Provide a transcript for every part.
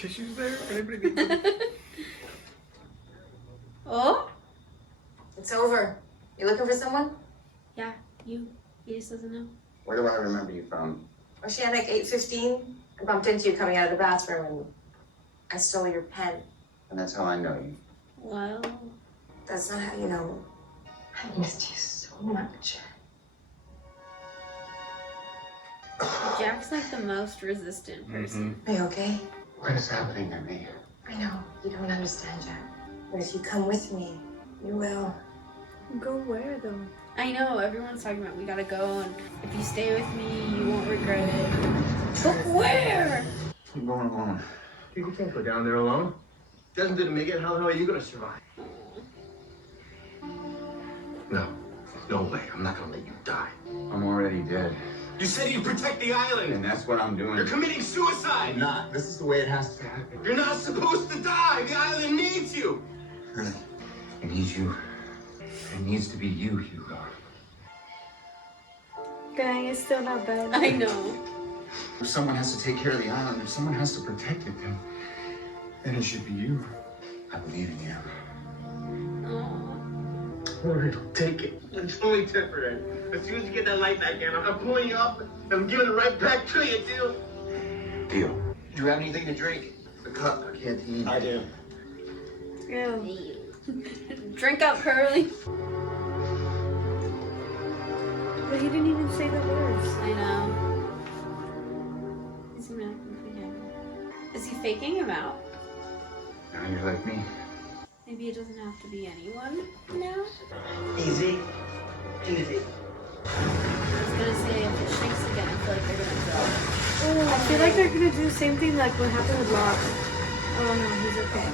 tissues there? Anybody need Oh? It's over. You looking for someone? Yeah, you. He just doesn't know. Where do I remember you from? Oceanic 815. I bumped into you coming out of the bathroom and I stole your pen. And that's how I know you. Well, That's not how you know me. I missed you so much. Jack's like the most resistant person. Are you okay? What is happening to me? I know you don't understand, Jack. But if you come with me, you will. Go where though? I know, everyone's talking about we gotta go, and if you stay with me, you won't regret it. But where? I'm going alone. You can't go down there alone. Desmond didn't make it. How the hell are you gonna survive? No. No way. I'm not gonna let you die. I'm already dead. You said you'd protect the island. And that's what I'm doing. You're committing suicide. I'm not. This is the way it has to happen. You're not supposed to die. The island needs you. It needs you. It needs to be you, Hugo. Dang, it's still not bad. I know. If someone has to take care of the island, if someone has to protect it, then it should be you. I believe in you. Oh. All right, I'll take it. It's only temporary. As soon as you get that light back in, I'm pulling you up and I'm giving it right back to you, deal? Deal. Do you have anything to drink? A cup, a canteen. I do. Ew. Drink up, Curly. But he didn't even say the words. I know. He's gonna completely happy. Is he faking him out? Now you're like me. Maybe it doesn't have to be anyone now? Easy. Easy. I was gonna say if it shakes again, I feel like they're gonna go. I feel like they're gonna do the same thing like what happened with Lost. Oh no, he's okay.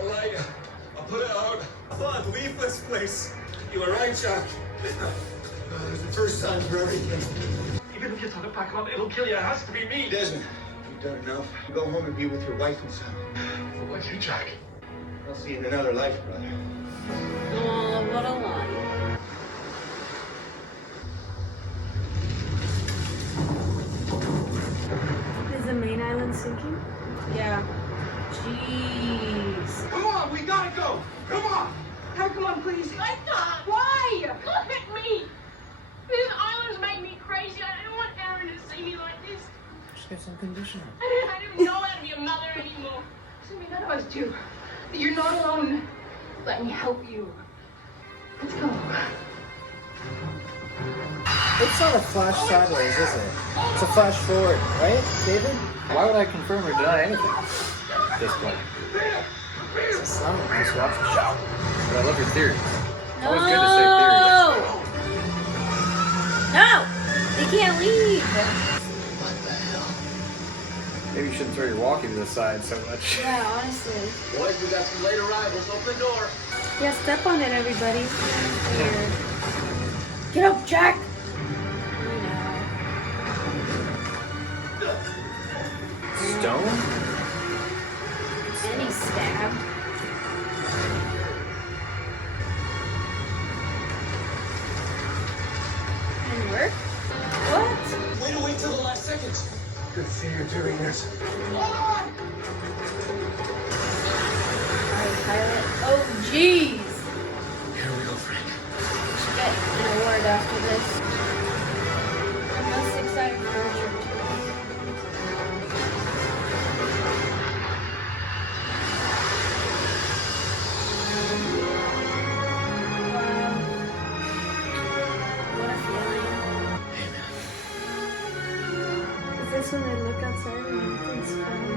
Elijah, I'll put it out. Come on, leave this place. You were right, Chuck. There's the first time for everything. Even if you tell it back up, it'll kill you. It has to be me. Desmond, you've done enough. Go home and be with your wife and son. For what you, Jack? I'll see you in another life, brother. Oh, what a line. Is the main island sinking? Yeah. Jeez. Come on, we gotta go. Come on. Hey, come on, please. I thought. Why? Look at me. These islands make me crazy. I don't want Aaron to see me like this. Just get some conditioner. I don't know how to be a mother anymore. I mean, none of us do. You're not alone. Let me help you. Let's go. It's not a flash sideways, is it? It's a flash forward, right, David? Why would I confirm or deny anything at this point? It's not a nice watch the show. But I love your theories. It's always good to say theories. No! They can't leave! What the hell? Maybe you shouldn't throw your walkie to the side so much. Yeah, honestly. Boys, we got some late arrivals. Open the door. Yeah, step on it, everybody. Weird. Get up, Jack! Stone? And he's stabbed. Didn't work? What? Wait till the last seconds. Good to see you doing this. Alright, pilot. Oh, jeez! Here we go, Frank. Should get an award after this. I'm most excited for our trip to Wow. What a feeling. Hey, man. Is this when they look outside and everything's fine?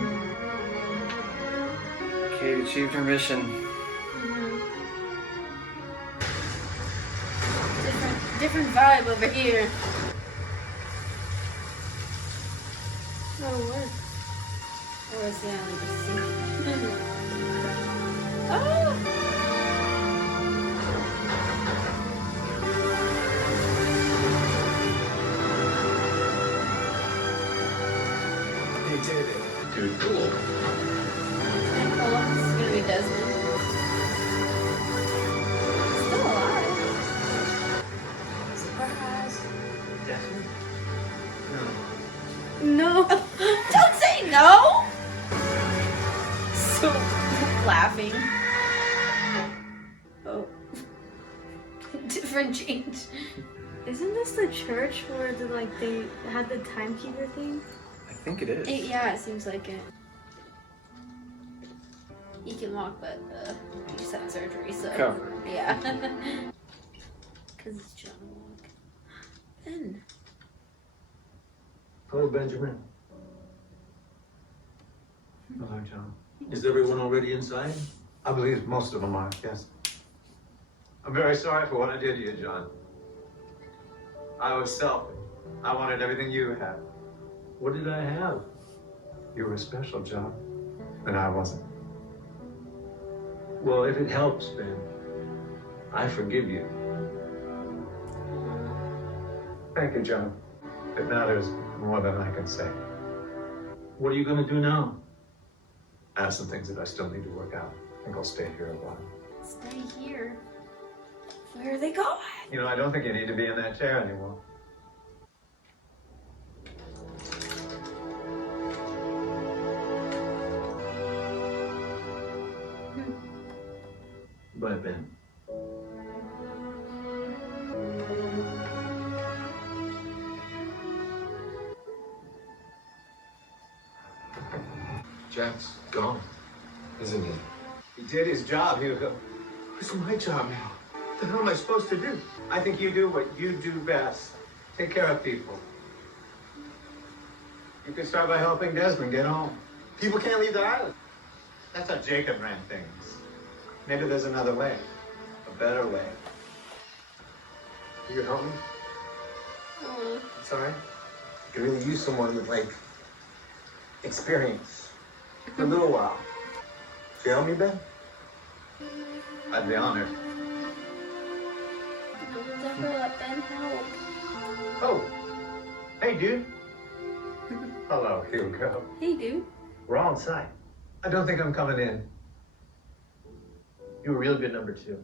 Kate achieved her mission. Different vibe over here. That'll work. Or is the island just sinking? Oh! Hey, David. Dude, cool. Oh, this is gonna be Desmond. Still alive. thing. Oh. Different change. Isn't this the church where they had the timekeeper thing? I think it is. Yeah, it seems like it. He can walk, but he just had surgery, so Cover. yeah. Because he's trying to walk. Ben. Hello, Benjamin. Hello, John. Is everyone already inside? I believe most of them are, yes. I'm very sorry for what I did to you, John. I was selfish. I wanted everything you had. What did I have? You were special, John, and I wasn't. Well, if it helps, Ben, I forgive you. Thank you, John. It matters more than I can say. What are you going to do now? I have some things that I still need to work out. I think I'll stay here a while. Stay here. Where are they going? You know, I don't think you need to be in that chair anymore. Bye, Ben. Jack's gone, isn't he? He did his job, Hugo. What's my job now? What the hell am I supposed to do? I think you do what you do best. Take care of people. You can start by helping Desmond get home. People can't leave the island. That's how Jacob ran things. Maybe there's another way. A better way. You could help me? It's all right. I could really use someone with, experience. For a little while. Could you help me, Ben? I'd be honored. I'll never let Ben help. Oh, hey, dude. Hello, Hugo. Hey, dude. We're all inside. I don't think I'm coming in. You were a real good number 2.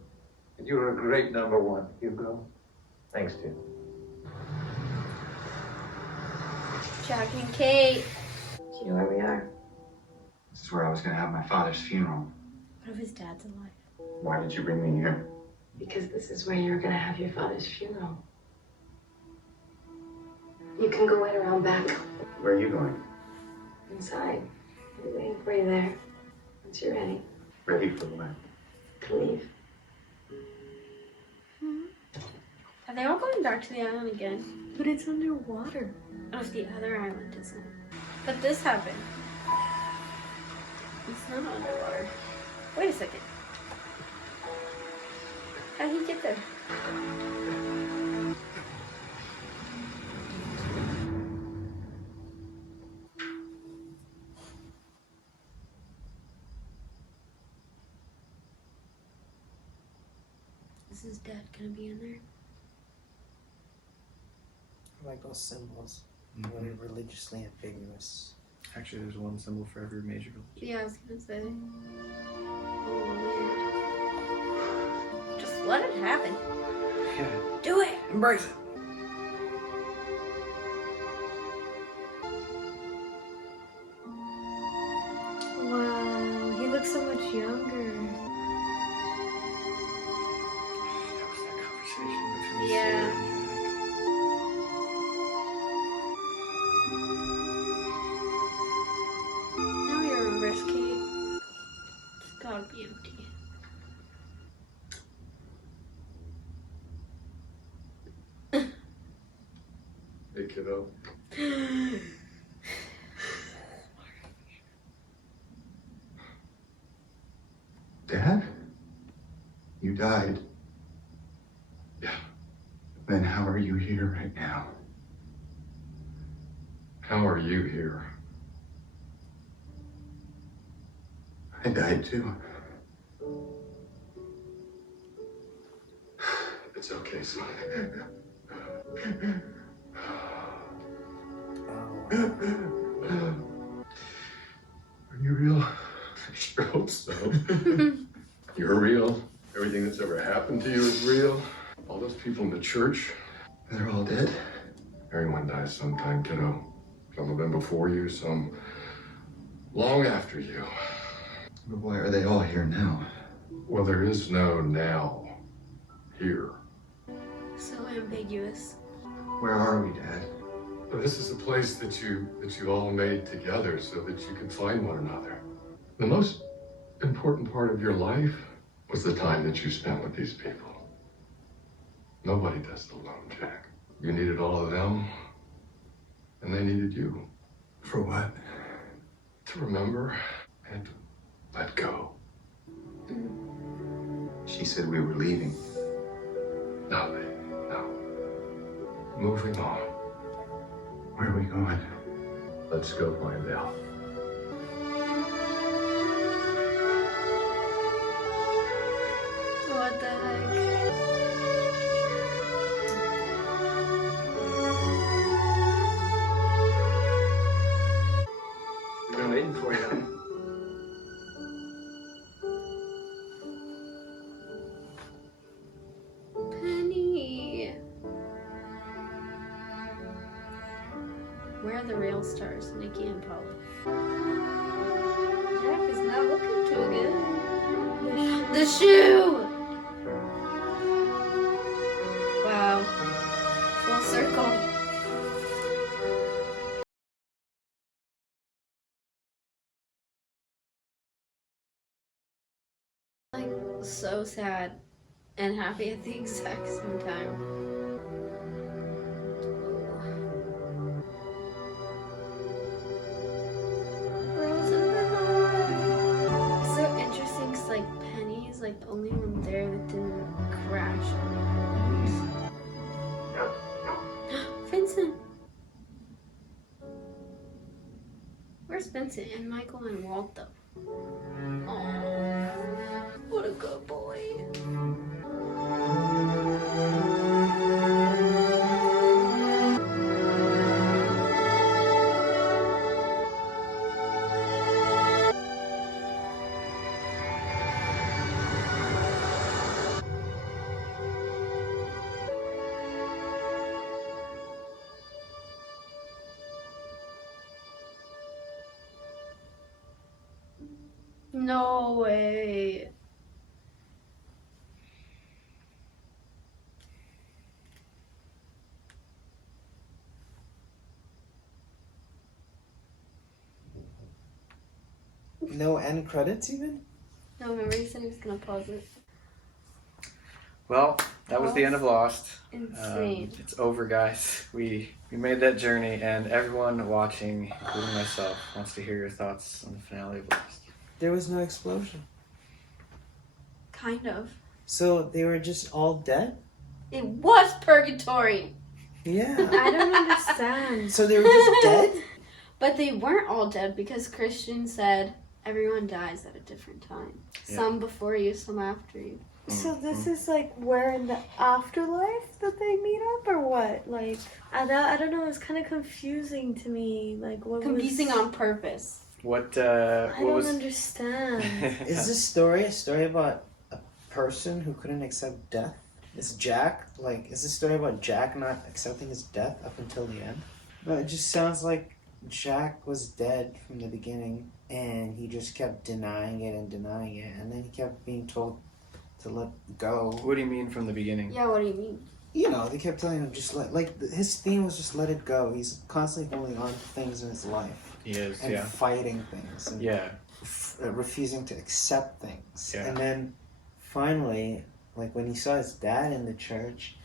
You were a great number 1, Hugo. Thanks, dude. Jack and Kate. Do you know where we are? This is where I was gonna have my father's funeral. What if his dad's alive? Why did you bring me here? Because this is where you're gonna have your father's funeral. You can go right around back, Where are you going? inside. I'll be waiting for you there. Once you're ready Ready for what? to leave. Are they all going back to the island again? But it's underwater. What if the other island isn't? But this happened. It's not underwater. Wait a second. How did he get there? Is his dad gonna be in there? I like those symbols. When they're religiously ambiguous. Actually, there's one symbol for every major village. Yeah, I was gonna say. Oh, weird. Just let it happen. Yeah. Do it! Embrace it. Wow, he looks so much younger. That was that conversation between Yeah. Zola and Jack. Now he remembers Kate. It's gotta be empty. Hey, kiddo. Dad? You died. Yeah. Then how are you here right now? How are you here? I died too. It's okay, son. Are you real? I sure hope so. You're real. Everything that's ever happened to you is real. All those people in the church, they're all dead. Everyone dies sometime, kiddo. Some of them before you, some long after you. But why are they all here now? Well, there is no now here. So ambiguous. Where are we, Dad? Well, this is a place that you all made together so that you could find one another. The most important part of your life was the time that you spent with these people. Nobody does it alone, Jack. You needed all of them, and they needed you. For what? To remember and to let go. She said we were leaving. No, baby, no. Moving on. Where are we going? Let's go find out. What the heck? We've been waiting for you. Penny. Where are the real stars, Nikki and Paula? Jack is not looking too good. The shoe! Wow. Full circle. Like, so sad and happy at the exact same time. Rose in her heart. It's so interesting because, like, Penny is like the only one there that didn't crash on it. Vincent! Where's Vincent and Michael and Walt though? Aww, what a good boy. No way. No end credits even? No, remember he said he was gonna pause it. Well, that was the end of Lost. Insane. It's over, guys. We made that journey, and everyone watching, including myself, wants to hear your thoughts on the finale of Lost. There was no explosion. Kind of. So they were just all dead? It was purgatory. Yeah. I don't understand. So they were just dead? But they weren't all dead because Christian said everyone dies at a different time. Yeah. Some before you, some after you. So this is like where in the afterlife that they meet up, or what? Like I don't know. It's kind of confusing to me. Like what? Confusing on purpose. What I don't was... understand. Is this story a story about a person who couldn't accept death? Is this story about Jack not accepting his death up until the end? No, it just sounds like Jack was dead from the beginning and he just kept denying it, and then he kept being told to let go. What do you mean from the beginning? Yeah, what do you mean? You know, they kept telling him just his theme was just let it go. He's constantly holding on to things in his life. He is, and yeah. fighting things. And Yeah. refusing to accept things. Yeah. And then finally, like when he saw his dad in the church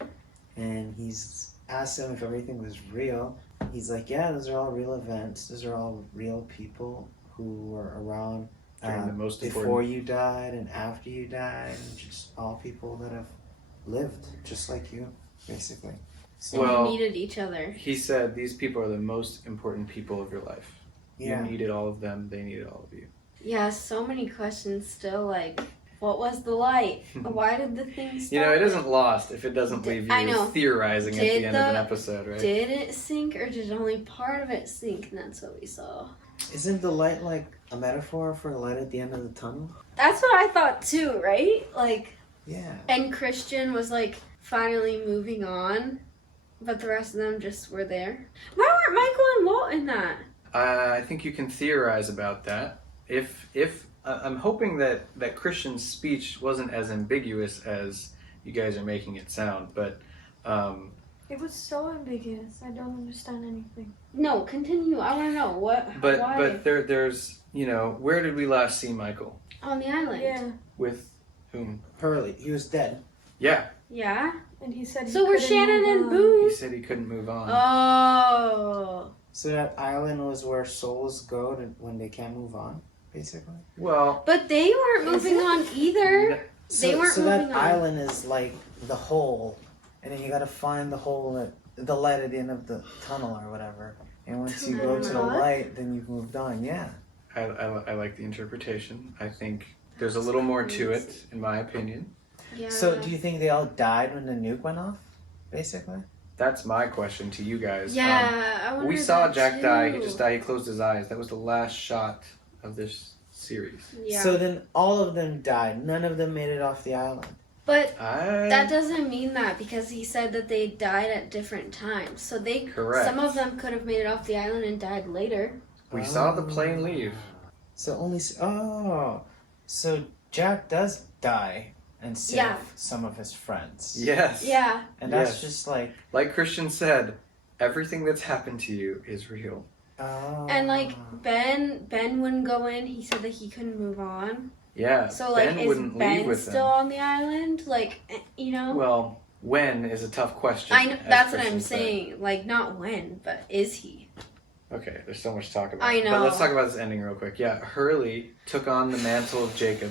and he's asked him if everything was real, he's like, yeah, those are all real events. Those are all real people who were around During the most before important... you died and after you died, and just all people that have lived just like you, basically. So, Well, we needed each other. He said these people are the most important people of your life. yeah. You needed all of them, they needed all of you. Yeah, so many questions still. Like, what was the light? Why did the thing stop? You know, it isn't lost if it doesn't leave you I know. theorizing at Did the end of an the- episode, right? Did it sink, or did only part of it sink? And that's what we saw. Isn't the light like a metaphor for a light at the end of the tunnel? That's what I thought too, right? Like, Yeah. and Christian was like finally moving on, but the rest of them just were there. Why weren't Michael and Walt in that? I think you can theorize about that. If I'm hoping that Christian's speech wasn't as ambiguous as you guys are making it sound, but It was so ambiguous. I don't understand anything. No, continue. I want to know why. but there's where did we last see Michael? On the island. Yeah. With whom? Hurley. He was dead. Yeah. Yeah. And he said. So were Shannon and He Boo. said he couldn't move on. Oh. So that island was where souls go when they can't move on, basically. Well, But they weren't moving on either. They weren't so moving that on. island is like the hole, and then you gotta find the hole, the light at the end of the tunnel or whatever. And once you go to the light, then you've moved on. Yeah. I like the interpretation. I think there's a little more to it, in my opinion. Yeah. So do you think they all died when the nuke went off, basically? That's my question to you guys. Yeah, I wonder we saw that Jack too. die. He just died. He closed his eyes. That was the last shot of this series. Yeah. So then all of them died. None of them made it off the island. But that doesn't mean that, because he said that they died at different times. So Correct. some of them could have made it off the island and died later. We saw the plane leave. So so Jack does die and save some of his friends. Yes. Yeah. And that's just like Christian said, everything that's happened to you is real. Oh. And like Ben wouldn't go in. He said that he couldn't move on. Yeah. So like, Ben is wouldn't Ben leave with still them. on the island? Like, Well, when is a tough question. I know as that's what Christian I'm said. saying. Like, not when, but is he? Okay, there's so much to talk about. I know. But let's talk about this ending real quick. Yeah, Hurley took on the mantle of Jacob.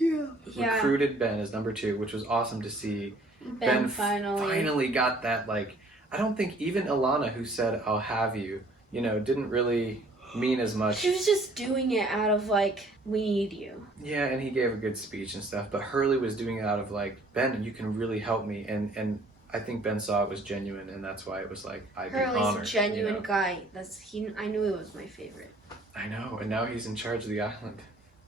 Yeah. Recruited Ben as number 2, which was awesome to see. Ben finally got that, like, I don't think even Ilana, who said, I'll have you, didn't really mean as much. She was just doing it out of like, we need you. Yeah, and he gave a good speech and stuff, but Hurley was doing it out of like, Ben, you can really help me, and I think Ben saw it was genuine, and that's why it was like, I'd be honored. Hurley's a genuine guy. I knew he was my favorite. I know, and now he's in charge of the island.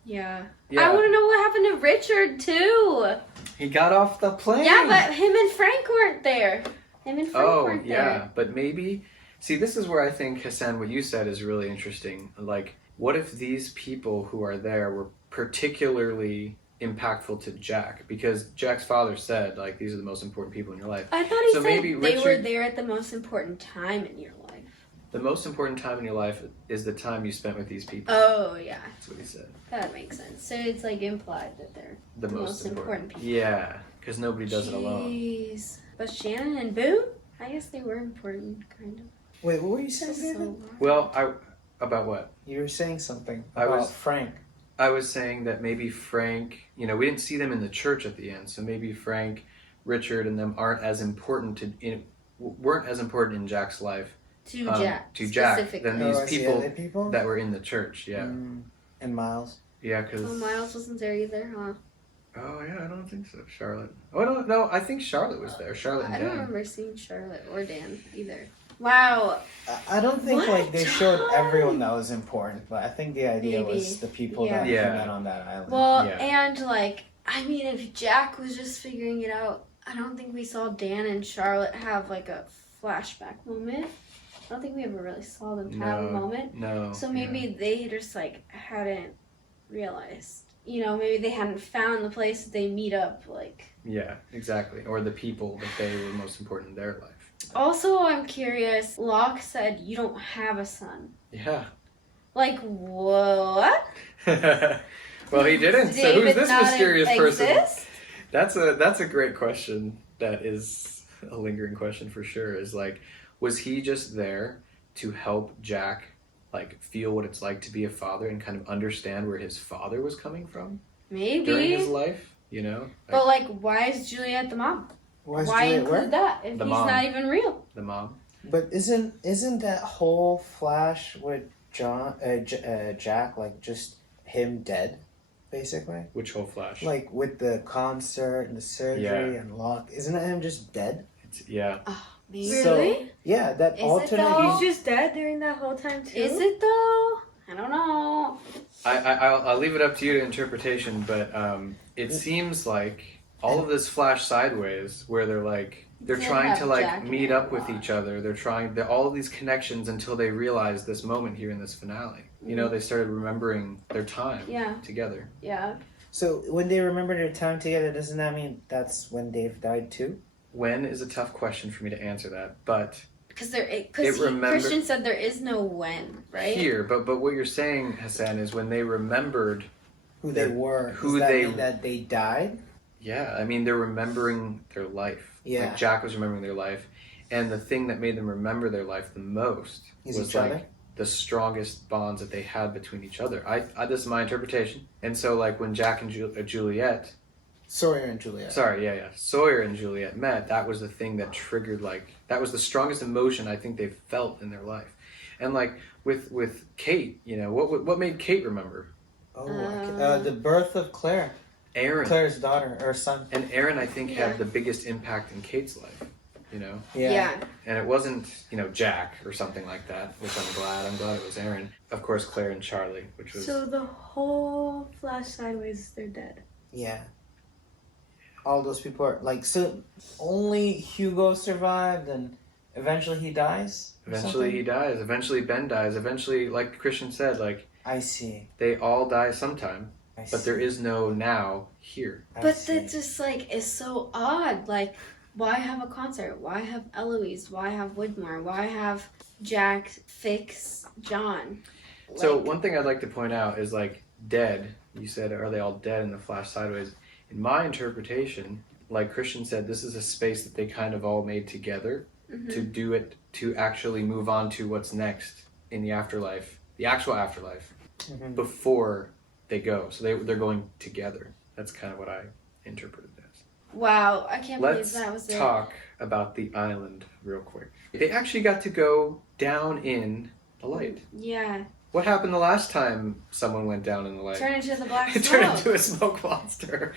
Yeah. Yeah. I want to know what happened to Richard too. He got off the plane. Yeah, but him and Frank weren't there. Him and Frank weren't there. But maybe, see, this is where I think, Hassan, what you said is really interesting. Like, what if these people who are there were particularly impactful to Jack? Because Jack's father said, like, these are the most important people in your life. I thought he said maybe they were Richard- there at the most important time in your life. The most important time in your life is the time you spent with these people. Oh, yeah. That's what he said. That makes sense. So it's like implied that they're The most important people. Yeah, because nobody does it alone. Jeez. But Shannon and Boo? I guess they were important, kind of. Wait, what were you saying, So David? Well, about what? You were saying something I about was- Frank. I was saying that maybe Frank, we didn't see them in the church at the end, so maybe Frank, Richard, and them weren't as important in Jack's life. To Jack Jack than these as the people, other people that were in the church. Yeah. And Miles. Yeah, because. Oh, Miles wasn't there either, huh? Oh yeah, I don't think so. Charlotte. Oh no, I think Charlotte was there. Charlotte and I Dan. don't remember seeing Charlotte or Dan either. Wow. I don't think What like they showed time? everyone that was important, but I think the idea Maybe. was the people that Yeah. met on that island. Well, Yeah. and like, I mean, if Jack was just figuring it out, I don't think we saw Dan and Charlotte have like a flashback moment. I don't think we ever really saw them have a moment. No. So maybe they just like hadn't realized. Maybe they hadn't found the place that they meet up. Like. Yeah, exactly. Or the people that they were most important in their life. Also, I'm curious. Locke said you don't have a son. Yeah. Like what? Well, he didn't. So David who's this not mysterious person? exist? That's a great question. That is a lingering question for sure. Is like, was he just there to help Jack, like, feel what it's like to be a father and kind of understand where his father was coming from Maybe. during his life? But like, why is Juliet the mom? Why Why Juliet where? include that if The he's mom. not even real? The mom. But isn't that whole flash with Jack like just him dead, basically? Which whole flash? Like with the concert and the surgery and Locke, isn't it him just dead? Yeah. Maybe. So, yeah, that Is it alternate. though? He's just dead during that whole time too. Is it though? I don't know. I'll leave it up to you to interpretation, but it seems like all of this flash sideways where they're They trying have to Jack meet and up with each other. They're trying all of these connections until they realize this moment here in this finale. You know, they started remembering their time together. Yeah. So when they remember their time together, doesn't that mean that's when Dave died too? When is a tough question for me to answer that, but Because Christian said there is no when, right? here, but what you're saying, Hassan, is when they remembered Who they were. who Does that they- mean that they died? Yeah, I mean, they're remembering their life. Yeah. Like Jack was remembering their life. And the thing that made them remember their life the most Is was each other? the strongest bonds that they had between each other. This is my interpretation. And so when Jack and Juliet, Sawyer and Juliet. Sawyer and Juliet met, that was the thing that triggered, that was the strongest emotion I think they felt in their life. And with Kate, what made Kate remember? Oh, the birth of Claire. Aaron. Claire's daughter, or son. And Aaron, I think, had the biggest impact in Kate's life, Yeah. And it wasn't, Jack or something like that, which I'm glad it was Aaron. Of course, Claire and Charlie, which was... So the whole Flash Sideways, they're dead. Yeah. All those people are, so only Hugo survived, and eventually he dies? Eventually he dies. Eventually Ben dies. Eventually, like Christian said, I see. They all die sometime. I But see. there is no now here. But that just is so odd. Why have a concert? Why have Eloise? Why have Widmore? Why have Jack fix John? So one thing I'd like to point out is dead. You said, are they all dead in the Flash Sideways? In my interpretation, like Christian said, this is a space that they kind of all made together to do it, to actually move on to what's next in the afterlife, the actual afterlife, before they go. So they're going together. That's kind of what I interpreted as. Wow, I can't believe Let's that was it. talk about the island real quick. They actually got to go down in the light. Yeah. What happened the last time someone went down in the light? Turn into the black It smoke. turned into a smoke monster.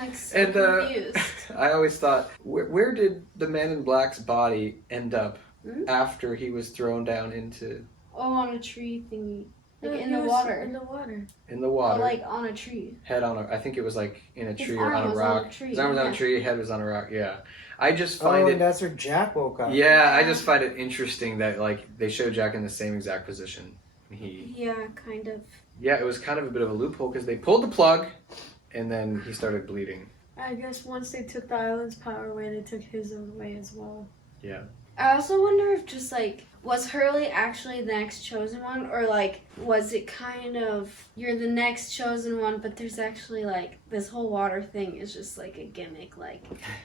I'm so And confused. I always thought, where did the Man in Black's body end up Hmm? after he was thrown down into Oh, on a tree thingy. No, In he the was water. In the water. in the water? Or on a tree. Head on I think it was in a His tree or arm on a was on rock. a tree, His arm was on a yeah. tree, head was on a rock. Yeah, I just find and that's where Jack woke up. Yeah, I just find it interesting that they show Jack in the same exact position. Yeah, kind of. Yeah, it was kind of a bit of a loophole because they pulled the plug, and then he started bleeding. I guess once they took the island's power away, they took his away as well. Yeah. I also wonder if just was Hurley actually the next chosen one, or was it kind of you're the next chosen one, but there's actually this whole water thing is just a gimmick,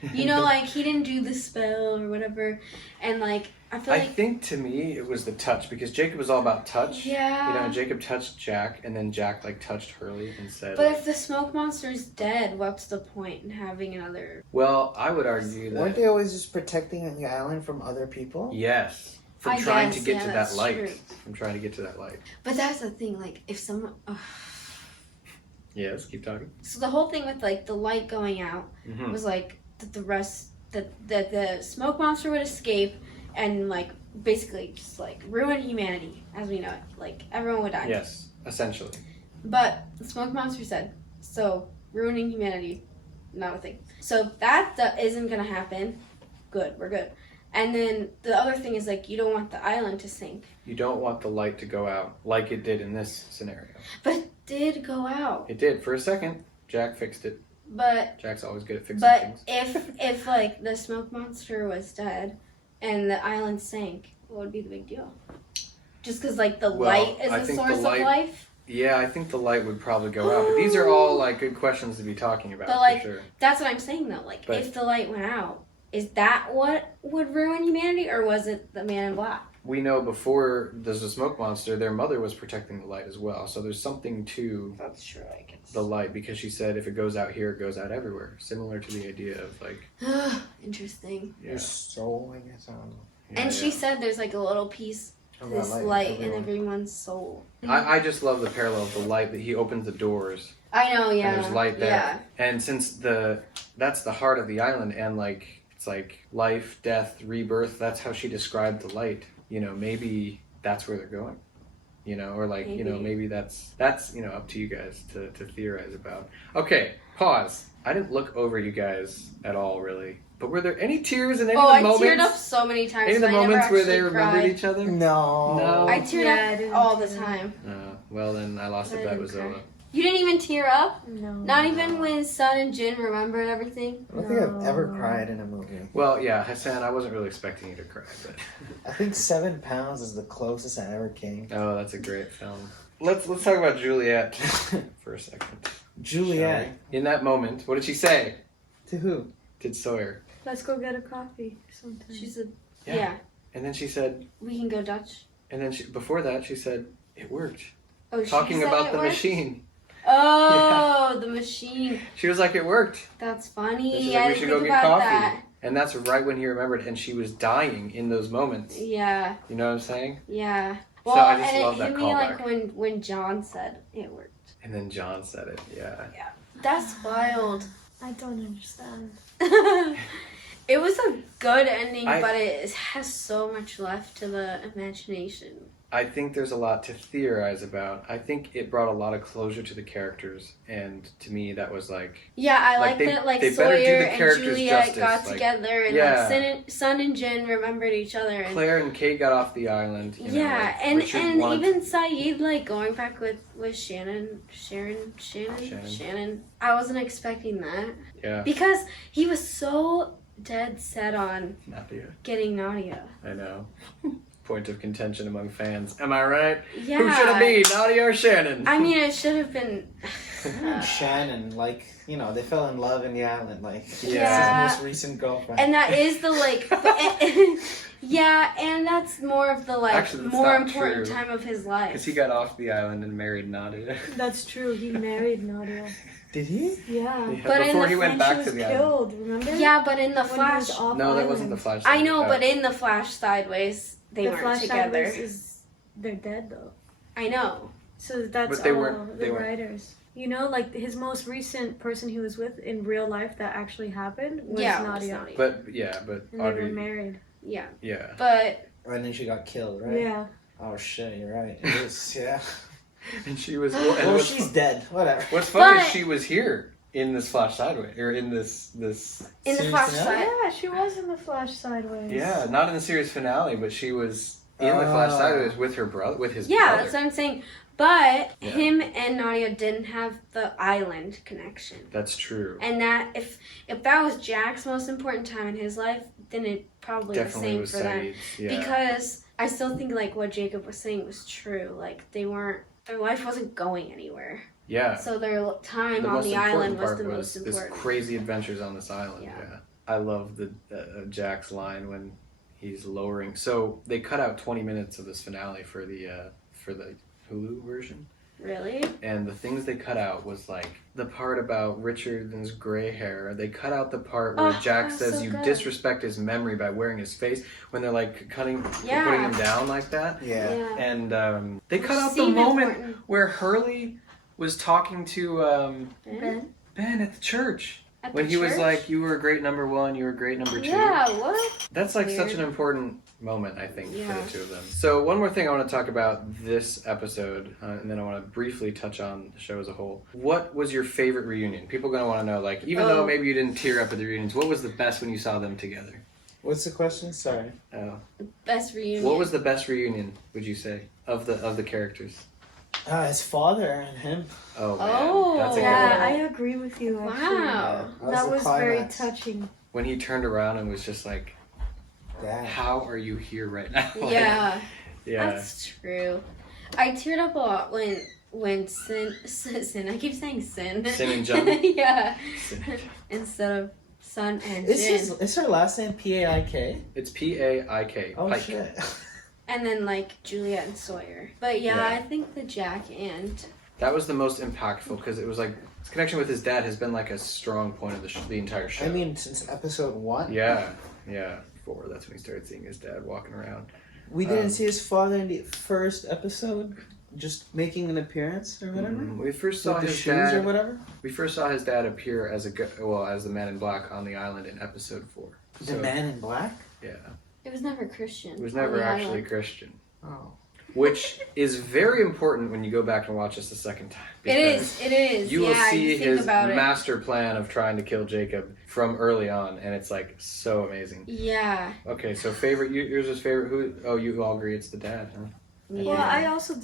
he didn't do the spell or whatever, and I feel I think to me it was the touch because Jacob was all about touch. Yeah. Jacob touched Jack, and then Jack touched Hurley and said. But if the smoke monster's dead, what's the point in having another? Well, I would argue that. Weren't they always just protecting the island from other people? Yes. From I trying guess, to get yeah, to that that's light. true. From trying to get to that light. But that's the thing, if someone. Yes, keep talking. So the whole thing with the light going out Mhm. was that the smoke monster would escape and basically just ruin humanity as we know it. Everyone would die. Yes, essentially. But the smoke monster said, so ruining humanity, not a thing. So that isn't gonna happen. Good, we're good. And then the other thing is you don't want the island to sink. You don't want the light to go out like it did in this scenario. But it did go out. It did for a second. Jack fixed it. But Jack's always good at fixing But things. if the smoke monster was dead and the island sank, what would be the big deal? Just because the light is I the think source the light- of life? Yeah, I think the light would probably go out. But these are all good questions to be talking about But for sure. that's what I'm saying though. But- If the light went out, is that what would ruin humanity, or was it the Man in Black? We know before there's a smoke monster, their mother was protecting the light as well. So there's something to That's true, I guess. the light because she said if it goes out here, it goes out everywhere. Similar to the idea of Interesting. yeah. Your soul, I guess. I don't know. And she said there's a little piece to Of that this light, light in everyone. everyone's soul. I just love the parallel of the light that he opens the doors I know, yeah. and there's light there. Yeah. And since that's the heart of the island and it's life, death, rebirth, that's how she described the light. Maybe that's where they're going. you know, or like, you know, Maybe. maybe that's, you know, up to you guys to theorize about. Okay, pause. I didn't look over you guys at all, really. But were there any tears in any of the I moments? teared up so many times. Any of the but I never moments where they actually remembered cried. each other? No. No. I teared Yeah, I up didn't all the tear. time. Well, then I lost a I bet didn't with cry. Zola. You didn't even tear up? No. Not even when Sun and Jin remembered everything? I don't think I've ever cried in a movie. Well, yeah, Hassan, I wasn't really expecting you to cry, but I think 7 pounds is the closest I ever came. oh, that's a great film. Let's talk about Juliet for a second. Juliet. Shall we? In that moment, what did she say? To who? Did Sawyer. Let's go get a coffee sometime. She said, Yeah. yeah, And then she said, we can go Dutch. and then before that she said, it worked. Oh, she Talking said about it the worked? machine. Oh, the machine. She was like, it worked. That's And funny. she's I like, we didn't should go think get about coffee. that. And that's right when he remembered, and she was dying in those moments. Yeah, You know what I'm saying? yeah. So Well, I just and love it that hit me like callback. when John said it worked. And then John said it, yeah. That's wild. I don't understand. It was a good ending, I- but it has so much left to the imagination. I think there's a lot to theorize about. I think it brought a lot of closure to the characters, and to me that was like, Yeah, I Like, like they- that. Like they better do Sawyer the and characters Juliet justice, got like- together, and Yeah. like Sun and Jin remembered each other. And Claire and Kate got off the island. You know, yeah, like, and Richard wanted- even Saeed like going back with Sharon. I wasn't expecting that Yeah, because he was so dead set on Nadia. getting Nadia. I know. Point of contention among fans. Am I right? Yeah. Who should it be, Nadia or Shannon? I mean, it should have been. Shannon, like, you know, they fell in love in the island. Like, Yeah. that's his most recent girlfriend. And that is the like, yeah, and that's more of the like Actually, that's more not important true. time of his Because life. he got off the island and married Nadia. That's true. He married Nadia. Did he? Yeah. Yeah, But in before the he went And back she to was the island. killed, remember? Yeah, but in the When he Flash, was off No, that wasn't the island. Flash. I know, Uh, but in the Flash Sideways, they the weren't Flash together. Sideways is they're dead though. I know. So that's But they all weren't- the they weren't- writers. You know, like his most recent person he was with in real life that actually happened was Yeah, it was Nadia. Nadia. but And they were Audrey. married. Yeah, Yeah. but And then she got killed, right? Yeah. Oh shit, you're right. It was, yeah. And she was. Well, and Well, what's, she's dead. Whatever. what's funny is But- she was here in this Flash Sideways, or in this. in the Series Flash finale? Side. Yeah, she was in the Flash Sideways. Yeah, not in the series finale, but she was in the Flash Sideways with her brother, with his Yeah, brother. that's what I'm saying. But Yeah. him and Nadia didn't have the island connection. That's true. And that if that was Jack's most important time in his life, then it probably Definitely the was same for them. Saeed's. Yeah. Because I still think like what Jacob was saying was true. Like their life wasn't going anywhere. Yeah. So their time The on most the important island was part the was most this important. crazy adventures on this island. Yeah. Yeah. I love the Jack's line when he's lowering. So they cut out 20 minutes of this finale for the Hulu version. Really? And the things they cut out was like the part about Richard and his gray hair. They cut out the part where Oh, Jack that was says so you good. disrespect his memory by wearing his face when they're like putting Yeah. him down like that. Yeah. Yeah. And they cut out the Seemed moment important. where Hurley was talking to Ben? Ben at the church. At When the he was church? like, you were a great number one, you were a great number two. Yeah, what? That's like such Weird. an important moment, I think, for Yeah. the two of them. So one more thing I want to talk about this episode, and then I want to briefly touch on the show as a whole. What was your favorite reunion? People are going to want to know, like, even though Oh. maybe you didn't tear up at the reunions, what was the best when you saw them together? What's the question? Sorry. Oh. Best reunion. What was the best reunion, would you say, of the characters? His father and him. Oh, man. Oh. That's a good Yeah, one. I agree with you. Actually. Wow. That the was very climax. touching. When he turned around and was just like, Dad. how are you here right now? Like, Yeah, yeah. that's true. I teared up a lot when Sin. I keep saying Sin. Sin and Jun? Yeah. Sin. Instead of Sun and Is Jin. her last name Paik? It's Paik. Oh Pike. shit. And then like Juliet and Sawyer. But yeah, Yeah. I think the Jack and That was the most impactful because it was like his connection with his dad has been like a strong point of the entire show. I mean, since episode 1. yeah, 4. That's when he started seeing his dad walking around. We didn't see his father in the first episode, just making an appearance or whatever. We first saw With the his shoes dad. or whatever. We first saw his dad appear as as the Man in Black on the island in episode 4. The Man in Black. Yeah, it was never Christian. he was on never the actually island. Christian. Oh. which is very important when you go back and watch this the second time. It is. You will see think his about it. master plan of trying to kill Jacob from early on, and it's like so amazing. Yeah. Okay, so favorite, yours is favorite. Who? Oh, you all agree it's the dad, huh? Yeah. Well, I also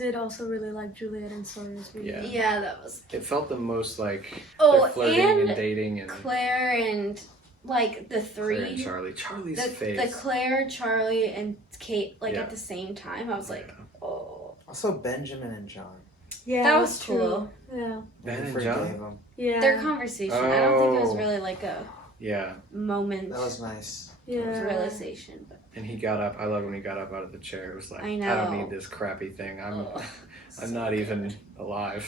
really like Juliet and Sawyer's video. Yeah, that was. It felt the most like Oh, they're flirting and and dating and Claire and like the three. Claire and Charlie. Charlie's the face. Claire, Charlie, and Kate like Yeah. at the same time. I was like, oh. Also, Benjamin and John. Yeah, That it was cool. Yeah. Ben and Forgave John? him. Yeah. Their conversation. I don't think it was Oh. really like a Yeah, moment That was nice. of Yeah. realization. But and he got up. I love when he got up out of the chair. It was like, I I know. don't need this crappy thing. I'm so not even alive.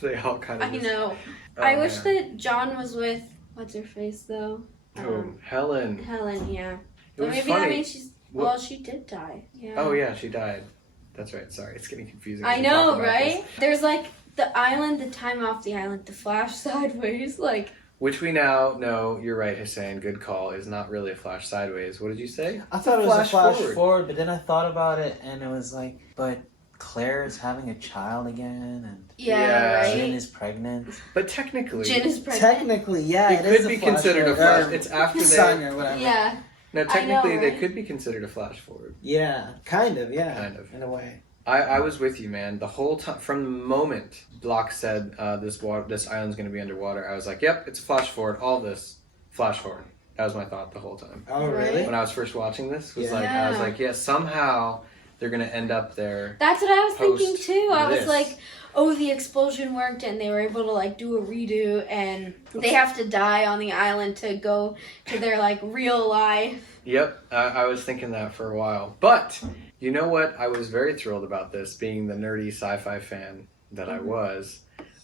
They all kind of. I know. Oh, I wish man. that John was with what's her face though. Oh, Helen. Helen, yeah. It But was maybe that funny. means she's. What- Well, she did die. Yeah. Oh yeah, she died. That's right. Sorry, it's getting confusing. as I we talk know, about right? this. There's like the island, the time off the island, the flash sideways, like. Which we now know. You're right, Hassan. Good call. Is not really a flash sideways. What did you say? I thought it was a flash forward. forward, but then I thought about it, and it was like, but Claire is having a child again, and Yeah, right. Jin is pregnant. But technically, Jin is pregnant. Technically, yeah, it is could a be flash considered a forward. flash. It's after they. Sonya, whatever. Yeah. No, technically they right? could be considered a flash forward. Yeah, kind of, yeah. Kind of. In a way. I was with you, man. The whole time, from the moment Block said this island's going to be underwater, I was like, "Yep, it's a flash forward. All this, flash forward." That was my thought the whole time. Oh, really? When I was first watching this, was Yeah. like, I was like, "Yeah, somehow they're going to end up there." That's what I was thinking Post too. I was this. like, oh, the explosion worked and they were able to like do a redo and they have to die on the island to go to their like real life. Yep, I was thinking that for a while. But you know what? I was very thrilled about this, being the nerdy sci-fi fan that I was.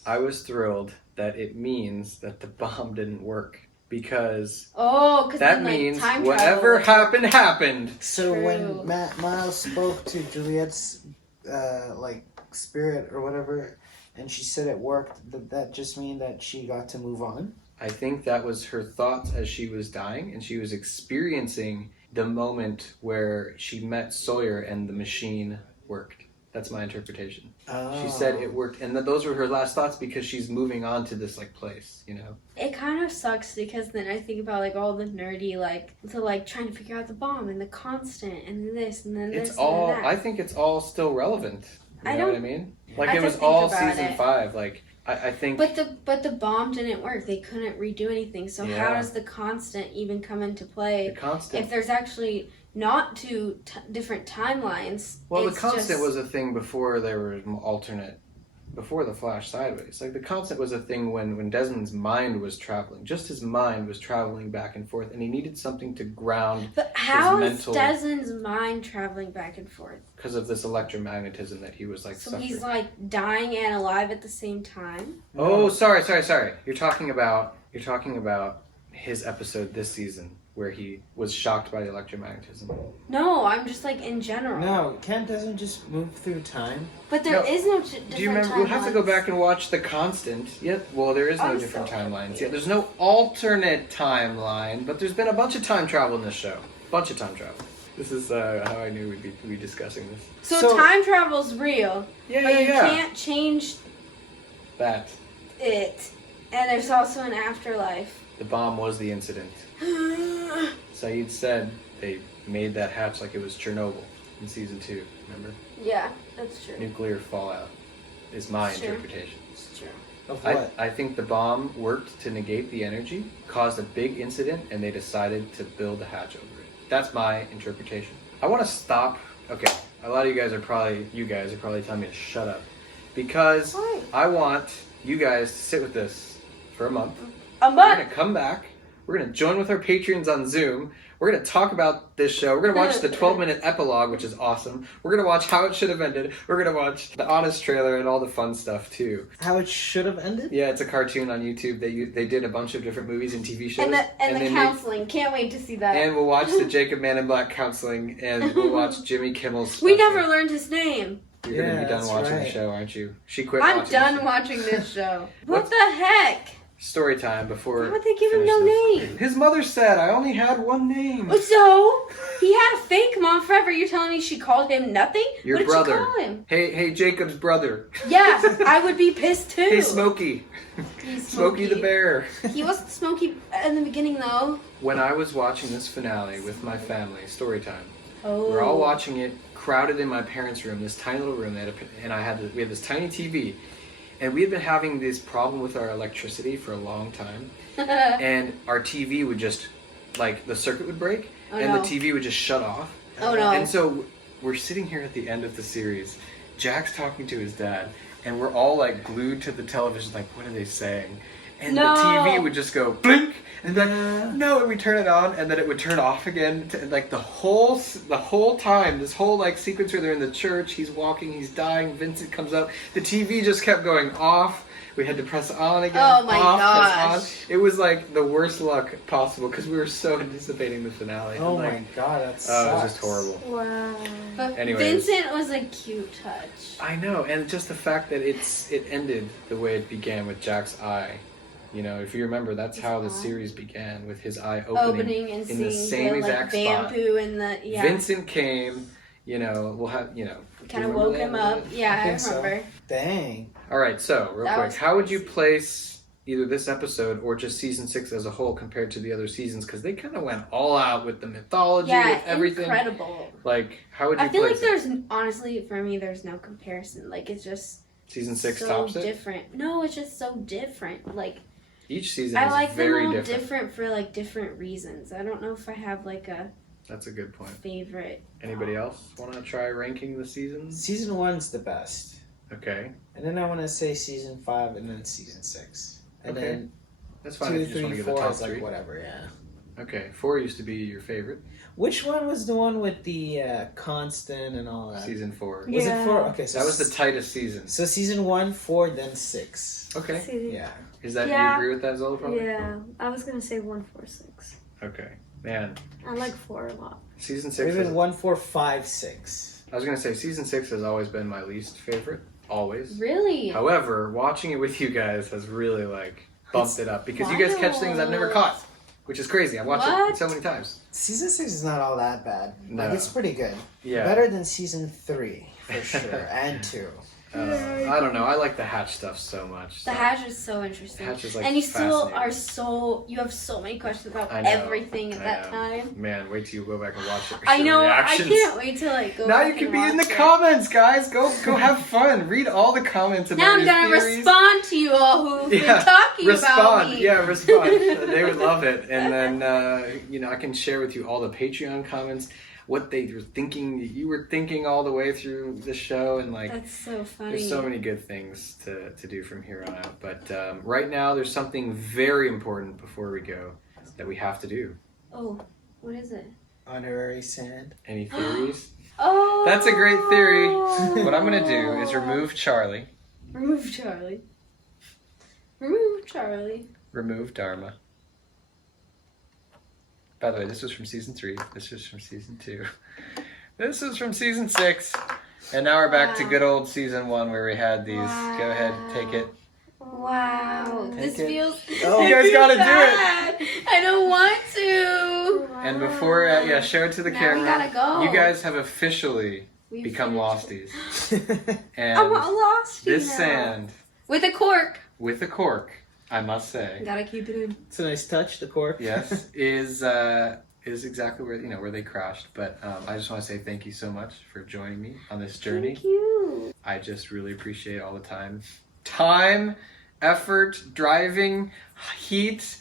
I was thrilled that it means that the bomb didn't work. Because Oh, because that then, like, means time whatever travel. happened. So True. when Miles spoke to Juliet's like spirit or whatever, and she said it worked, did that just mean that she got to move on? I think that was her thoughts as she was dying, and she was experiencing the moment where she met Sawyer and the machine worked. That's my interpretation. Oh. She said it worked, and those were her last thoughts because she's moving on to this like place, you know. It kind of sucks because then I think about like all the nerdy like trying to figure out the bomb and the constant and then this and then this. It's all. And then that. I think it's all still relevant. You I know what I don't- mean? Like I it have was to think all about season it. 5. Like I think. But the bomb didn't work. They couldn't redo anything. So how Yeah. does the constant even come into play the constant. if there's actually not two different timelines? Well, the it's constant just- was a thing before there were alternate, before the flash sideways. Like the constant was a thing when Desmond's mind was traveling. Just his mind was traveling back and forth, and he needed something to ground But how is mental- Desmond's mind traveling back and forth? because of this electromagnetism that he was like So suffering. he's like dying and alive at the same time. Oh, sorry. You're talking about his episode this season where he was shocked by the electromagnetism. No, I'm just like in general. No, Ken doesn't just move through time. But there No. is no different Do you remember? We'll have to go timelines. back and watch The Constant. Yep. Well, there is no I'm different so timelines. Yeah, there's no alternate timeline, but there's been a bunch of time travel in this show. Bunch of time travel. This is how I knew we'd be discussing this. So time travel's real, Yeah, but yeah, you yeah. can't change That it. And there's also an afterlife. the bomb was the incident. Saeed said they made that hatch like it was Chernobyl in season 2. Remember? Yeah, that's true. Nuclear fallout is my It's true. interpretation. It's true. Of what? I think the bomb worked to negate the energy, caused a big incident, and they decided to build a hatch over it. That's my interpretation. I want to stop. Okay, a lot of you guys are probably telling me to shut up. Because Why? I want you guys to sit with this for a month. A We're month. going to come back. We're going to join with our patrons on Zoom. We're going to talk about this show. We're going to watch the 12-minute epilogue, which is awesome. We're going to watch how it should have ended. We're going to watch the Honest trailer and all the fun stuff, too. How it should have ended? Yeah, it's a cartoon on YouTube. They did a bunch of different movies and TV shows. And the they counseling. Can't wait to see that. and we'll watch the Jacob Man in Black counseling, and we'll watch Jimmy Kimmel's We special. never learned his name. You're going to Yeah, be done that's watching the right. show, aren't you? She quit I'm watching done the watching this show. What What's- the heck? Story time before... Why would they give him finish no this. name? His mother said, I only had one name. So, he had a fake mom on forever. You're telling me she called him nothing? Your what brother. did she call him? Hey, Jacob's brother. Yeah, I would be pissed too. Hey, Smokey. He's Smokey the bear. He wasn't Smokey in the beginning though. When I was watching this finale with my family, story time, Oh. we're all watching it, crowded in my parents' room, this tiny little room, we had this tiny TV, and we had been having this problem with our electricity for a long time, and our TV would just, like, the circuit would break, and the TV would just shut off. Oh no. And so we're sitting here at the end of the series, Jack's talking to his dad, and we're all like glued to the television, like, what are they saying? And No. the TV would just go blink, and then no, and we turn it on, and then it would turn off again. And like the whole time, this whole like sequence where they're in the church, he's walking, he's dying, Vincent comes up, the TV just kept going off. We had to press on again. Oh my off, gosh. press on. It was like the worst luck possible because we were so anticipating the finale. Oh and, my like, god, that's it was just horrible. Wow. But Anyways. Vincent was a cute touch. I know, and just the fact that it ended the way it began with Jack's eye. You know, if you remember, that's how the series began, with his eye opening And in seeing the same exact spot. bamboo and the Vincent came, you know, we'll have, you know. kind of remember woke that him a up. little bit? Yeah, I think so. remember. Dang. All right, so real That quick, was how would you crazy. place either this episode or just season 6 as a whole compared to the other seasons? Because they kind of went all out with the mythology, Yeah, with everything. incredible. Like, how would you I feel place like it? there's honestly for me there's no comparison. Like it's just Season 6 so tops it? different. No, it's just so different. Like Each season I is like them very all different. for like different reasons. I don't know if I have like a That's a good point. favorite. Anybody else want to try ranking the seasons? Season 1's the best. Okay. And then I want to say season 5 and then season 6. And Okay. then That's fine 2, if you just want 3, to give the 4 top is like 3. whatever, yeah. Okay, 4 used to be your favorite. Which one was the one with the constant and all that? Season 4. Was Yeah. it 4? Okay, so That was the tightest season. So season 1, 4, then 6. Okay. See, Yeah. Is that, Yeah. you agree with that, Zola, probably? yeah, I was gonna say 1, 4, 6. Okay. Man, I like 4 a lot. season Or 6 even was, 1, 4, 5, 6. I was going to say season 6 has always been my least favorite. Always. Really? However, watching it with you guys has really, like, bumped it up. Because you guys catch things I've never wild. caught. Which is crazy. I've watched it What? so many times. Season 6 is not all that bad. No. Like, it's pretty good. Yeah. Better than season 3, for sure. And 2. I don't know. I like the Hatch stuff so much. The so. Hatch is so interesting. Hatch is, like, and you still fascinating. you have so many questions about I know, everything at I that know. time. Man, wait till you go back and watch it. I know, Reactions. I can't wait to like go Now back you can and be in the watch it. comments, guys. Go have fun. Read all the comments about Now I'm your gonna theories. respond to you all who've been talking respond. about me. Yeah, respond. They would love it. And then, you know, I can share with you all the Patreon comments, what they were thinking, you were thinking all the way through the show. And, like, That's so funny. there's so many good things to do from here on out. But right now, there's something very important before we go that we have to do. Oh, what is it? Honorary sand. Any theories? Oh, That's a great theory. What I'm going to do is remove Charlie, Remove Charlie. Remove Charlie. remove Dharma. By the way, this was from season 3. This was from season 2. This is from season 6. And now we're back to Wow. good old season 1 where we had these. Go ahead, take it. Wow, this it. feels. Oh, you guys gotta do it. bad. I don't want to. And before, show it to the Now camera. we gotta go. You guys have officially We become finished. Losties. And I'm a Lostie this now. sand, With a cork. with a cork, I must say, Gotta keep it in. It's a nice touch, the cork. yes, is exactly where where they crashed. But I just want to say thank you so much for joining me on this journey. Thank you. I just really appreciate all the time, effort, driving, heat,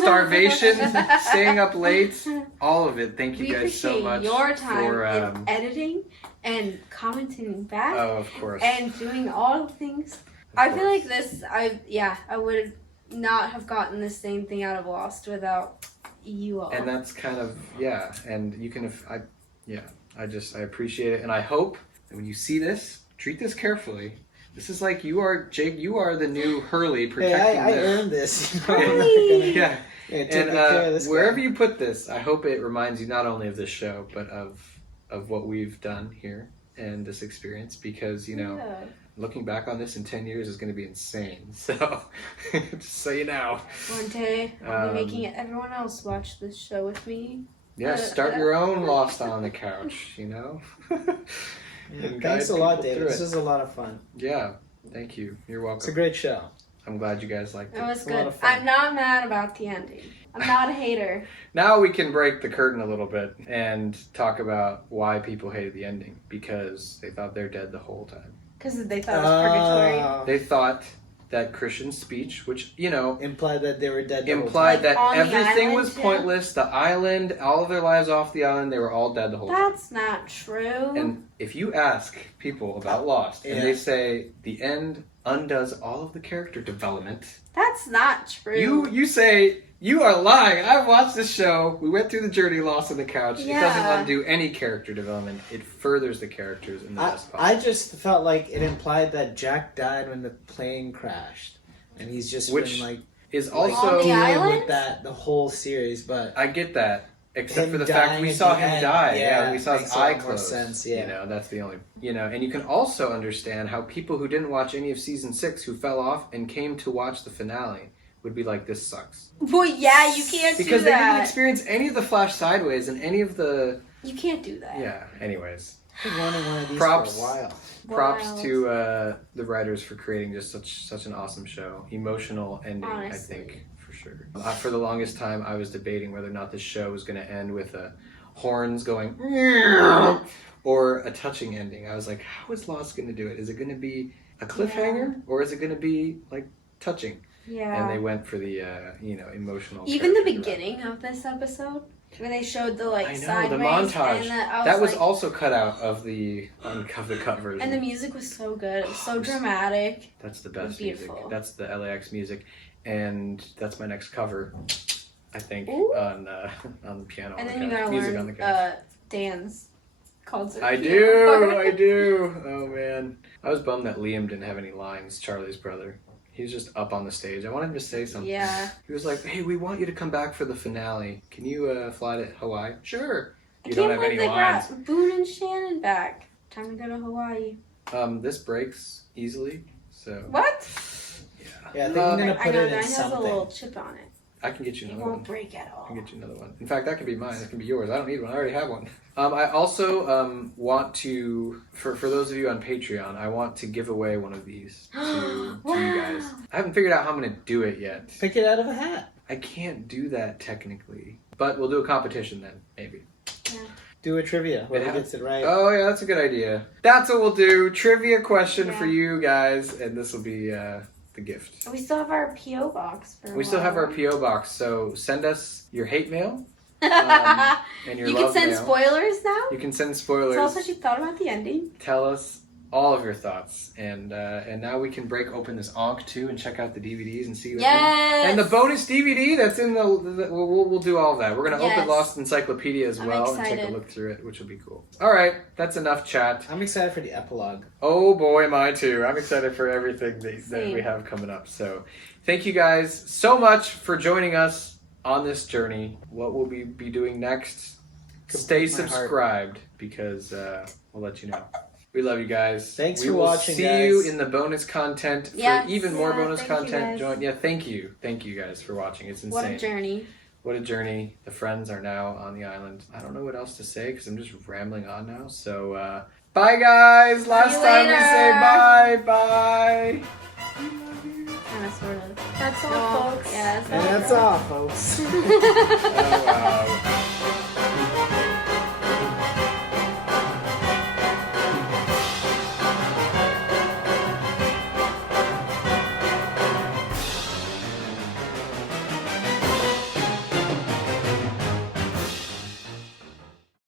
starvation, staying up late, all of it. Thank you We guys so appreciate much your time for. in editing and commenting back Oh, of course. and doing all the things. Of I feel course. like this. I would not have gotten the same thing out of Lost without you all. And that's kind of and you can I appreciate it, and I hope that when you see this, treat this carefully. This is like you are Jake, you are the new Hurley Hey, protecting I this. earned this. You know, I'm not Hurley! gonna- Yeah. Yeah, take And care of this guy. wherever you put this, I hope it reminds you not only of this show, but of what we've done here and this experience, because Yeah. looking back on this in 10 years is going to be insane. So just so you know. One day I'll be Um, making everyone else watch this show with me. Yeah, start your own Lost on the Couch, you know? And Thanks guide a lot, people David. through This it. was a lot of fun. Yeah, thank you. You're welcome. It's a great show. I'm glad you guys liked it. It was It's a lot good. of fun. I'm not mad about the ending. I'm not a hater. Now we can break the curtain a little bit and talk about why people hated the ending. Because they thought they're dead the whole time. Because they thought it was purgatory. They thought that Christian's speech, which, you know, implied that they were dead the whole implied time. that Like, on the everything island, was yeah. pointless. The island, all of their lives off the island, they were all dead the whole time. That's not true. And if you ask people about Lost, and they say the end undoes all of the character development, That's not true. you say, you are lying. I've watched this show. We went through the journey Lost on the Couch. Yeah. It doesn't undo any character development. It furthers the characters in the best possible. I just felt like it implied that Jack died when the plane crashed. And he's just Which been like... is like, also... On the dealing island? with that the whole series, but... I get that. Except him for the fact dying we at saw the him end, die. yeah, Yeah, we saw his makes a eye lot more close. sense, yeah. You know, that's the only... You know, and you can also understand how people who didn't watch any of Season 6 who fell off and came to watch the finale would be like, this sucks. Well, yeah, you can't Because do they didn't that. experience any of the Flash Sideways and any of the... You can't do that. Yeah, anyways. I've been wanting one of these Props. for a while. Props Wild. to the writers for creating just such an awesome show. Emotional ending, Honestly. I think, for sure. For the longest time, I was debating whether or not this show was going to end with horns going or a touching ending. I was like, how is Lost going to do it? Is it going to be a cliffhanger or is it going to be like touching? Yeah. And they went for the emotional. Even the character beginning of this episode, when they showed the like I know, sideways the montage. and That was like, also cut out of the cut version. and the music was so good. It was so dramatic. That's the best Beautiful. music. That's the LAX music, and that's my next cover. I think Ooh. on the piano. And on then the you couch. gotta Music on the couch. learn Dan's concert. I piano. do. Oh man, I was bummed that Liam didn't have any lines. Charlie's brother. He was just up on the stage. I wanted him to say something. Yeah. He was like, "Hey, we want you to come back for the finale. Can you fly to Hawaii?" Sure. I You can't don't have believe any they lines. brought Boone and Shannon back. Time to go to Hawaii. This breaks easily, so What? Yeah, I think I'm gonna I put know it mine in has a something. little chip on it. I can get you It another one. won't break at all. I can get you another one. In fact, that can be mine. That can be yours. I don't need one. I already have one. I also want to, for those of you on Patreon, I want to give away one of these to you guys. I haven't figured out how I'm going to do it yet. Pick it out of a hat. I can't do that technically. But we'll do a competition then, maybe. Yeah. Do a trivia. Whoever It ha- gets it right. Oh, yeah, that's a good idea. That's what we'll do. Trivia question Yeah. for you guys, and this will be the gift. We still have our P.O. box for a We still have while. our P.O. box, so send us your hate mail and your You love can send mail. spoilers now? You can send spoilers. Tell us what you thought about the ending. Tell us all of your thoughts, and now we can break open this Ankh too and check out the DVDs and see. Yes! And the bonus DVD that's in the we'll do all of that. We're gonna Yes. open Lost Encyclopedia as I'm well and take a excited. look through it, which will be cool. All right, that's enough chat. I'm excited for the epilogue. Oh boy, am I too. I'm excited for everything that we Same. have coming up. So, thank you guys so much for joining us on this journey. What will we be doing next? Stay Complete my heart. subscribed because we'll let you know. We love you guys. Thanks we for will watching, see guys. you in the bonus content. Yes. For even more Yeah, bonus thank you, content, guys. join. Yeah, thank you. Thank you guys for watching. It's insane. What a journey. What a journey. The friends are now on the island. I don't know what else to say because I'm just rambling on now. So, bye guys. Last you time we later. say bye. Bye. Kind of, sort of. That's all, No, folks. Yeah, And that's all, folks. Oh, wow.